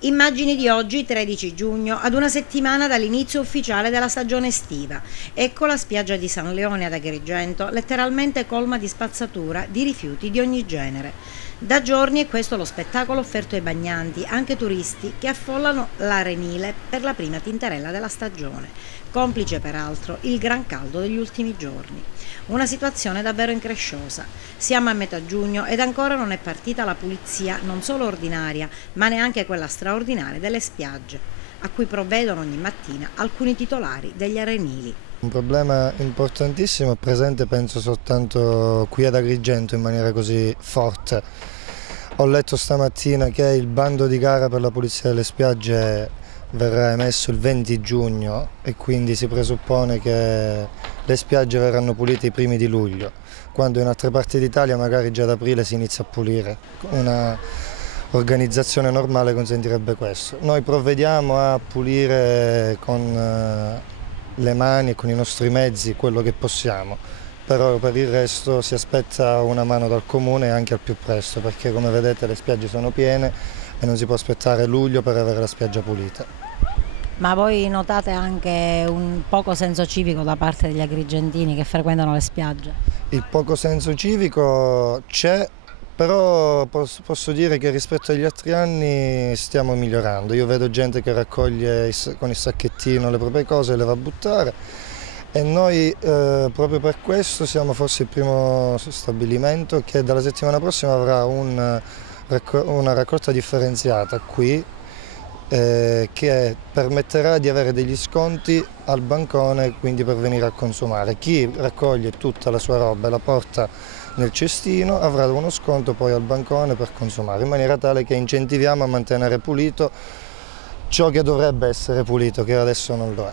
Immagini di oggi, 13 giugno, ad una settimana dall'inizio ufficiale della stagione estiva. Ecco la spiaggia di San Leone ad Agrigento, letteralmente colma di spazzatura, di rifiuti di ogni genere. Da giorni è questo lo spettacolo offerto ai bagnanti, anche turisti, che affollano l'Arenile per la prima tintarella della stagione, complice peraltro il gran caldo degli ultimi giorni. Una situazione davvero incresciosa. Siamo a metà giugno ed ancora non è partita la pulizia non solo ordinaria, ma neanche quella straordinaria delle spiagge, a cui provvedono ogni mattina alcuni titolari degli arenili. Un problema importantissimo è presente penso soltanto qui ad Agrigento in maniera così forte. Ho letto stamattina che il bando di gara per la pulizia delle spiagge verrà emesso il 20 giugno e quindi si presuppone che le spiagge verranno pulite i primi di luglio, quando in altre parti d'Italia magari già ad aprile si inizia a pulire. Una organizzazione normale consentirebbe questo. Noi provvediamo a pulire con le mani e con i nostri mezzi quello che possiamo, però per il resto si aspetta una mano dal comune anche al più presto, perché come vedete le spiagge sono piene e non si può aspettare luglio per avere la spiaggia pulita. Ma voi notate anche un poco senso civico da parte degli agrigentini che frequentano le spiagge? Il poco senso civico c'è, però posso dire che rispetto agli altri anni stiamo migliorando. Io vedo gente che raccoglie con il sacchettino le proprie cose e le va a buttare e noi proprio per questo siamo forse il primo stabilimento che dalla settimana prossima avrà una raccolta differenziata qui che permetterà di avere degli sconti al bancone, quindi per venire a consumare. Chi raccoglie tutta la sua roba e la porta nel cestino avrà uno sconto poi al bancone per consumare, in maniera tale che incentiviamo a mantenere pulito ciò che dovrebbe essere pulito, che adesso non lo è.